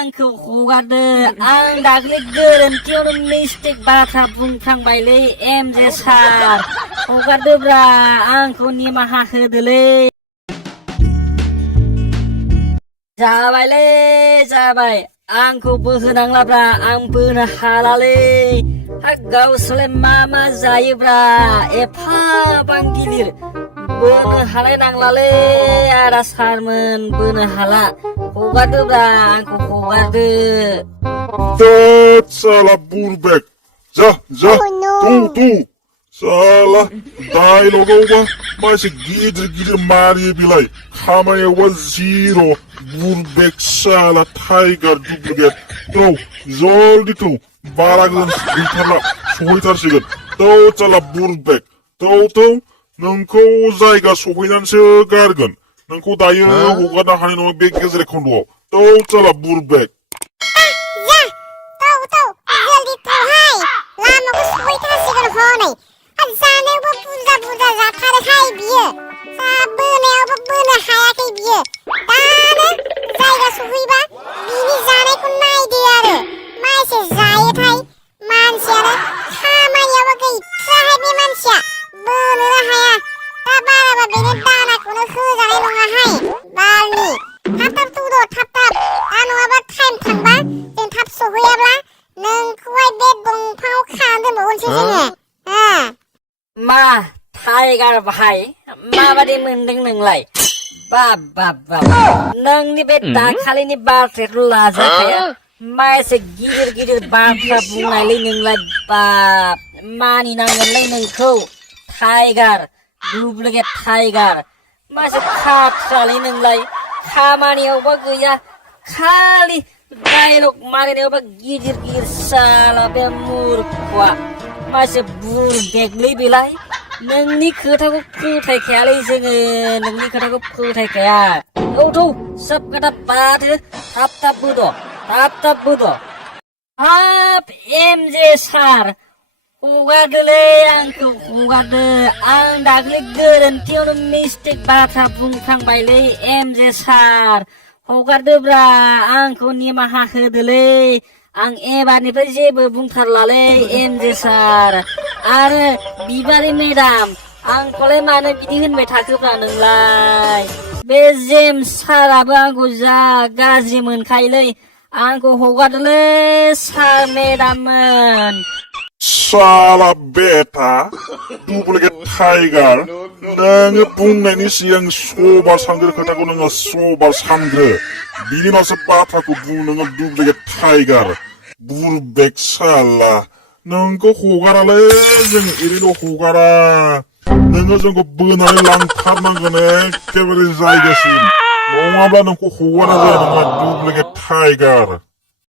आंखौ हगारदो आं दाख्लै गोरोन्थियावनो मिस्टेक बाथ्रा बुंफ्लांबायलै एमजे सार हगारदोब्रा आंखौ निमाहा होदोलै जाबाय आंखौ बोहोनांलाब्रा आं बोनो हालालै गावसोरलाय मा जायोब्रा एफाबां गिलिर बोनो हालाय नांलालै आदा सारमोन बोनो हाला हगारदोब्रा आंखौ हगारदो साला बुरबेक जा तू साला डायलगावबा मासे गिदिर मारियो बिलाय खामानियावबा जिर' बुरबेक साला टाइगार डुप्लिकेट थौ जल्दी थौ बारा गोजान गैथारला सहैथारसिगोन थौ साला बुरबेक थौ नोंखौ जायगा सफैनानैसो गारगोन नोंखौ दायो हगारनो हानाय नङा बे गेजेर खन्द'आव थौ साला बुरबेक जानायावबो बुरजा जाथारोहाय बियो बोनायावबो बोनो हायाखै बियो दानो जायगा सफैबा बिनि जानायखौ नायदो आरो मा एसे जायोथाय मानसियानो खामानियावबो गैथ्राहाय बे मानसिया बोनोनो हाया दा बाराबा बेनो दानाखौनो होजानाय नङाहाय बालनि थाब तुद' थाब दा नङाबा टाइम थांबा जों थाब सहैयाब्ला नोंखौहाय बे दंफाङाव खानानै दोनबावनोसै जोङो मा टाइगार भाई माबादि मोनदों नोंलाय बाब नोंनि बे दाखालिनि बाथ्रायाथ' लाजाखाया मा एसे गिदिर बाथ्रा बुंनायलै नोंलाय बाब मानिनांगोनलै नोंखौ टाइगार डुप्लिकेट टाइगार मा एसे खाथ्रालै नोंलाय खामानियावबा गैया खालि डायलग मारिनायावबा गिदिर साला बे मुर्खआ मासे बुरबेकलै बेलाय नोंनि खोथाखौ फोथायखायालै जोङो नोंनि खोथाखौ फोथायखाया थौ सब खोथा बादो थाब बोद' हाब एमजे सार हगारदोलै आंखौ हगारदो आं दाख्लै गोरोन्थियावनो मिस्टेक बाथ्रा बुंफ्लांबायलै एमजे सार हगारदोब्रा आंखौ निमाहा होदोलै आं एबारनिफ्राय जेबो बुंथारलालै एमजे सार आरो बिबारि मेडाम आंखौलाय मानो बिदि होनबाय थाखोब्रा नोंलाय बे जेम्स साराबो आंखौ जा गाज्रि मोनखायोलै आंखौ हगारदोलै सार मेडाममोन साला बेटा डुप्लिकेट टाइगार नोङो बुंनायनि सिगां सबार सानग्रो खोथाखौ नोङो सबार सानग्रो बिनि उनावसो बाथ्राखौ बुं नोङो डुप्लिकेट टाइगार बुरबेक साला नोंखौ हगारालै जों ओरैनो हगारा नोङो जोंखौ बोनानै लांथारनांगोन एखेबारे जायगासिम नङाब्ला नोंखौ हगारनाय जानाय नङा डुप्लिकेट टाइगार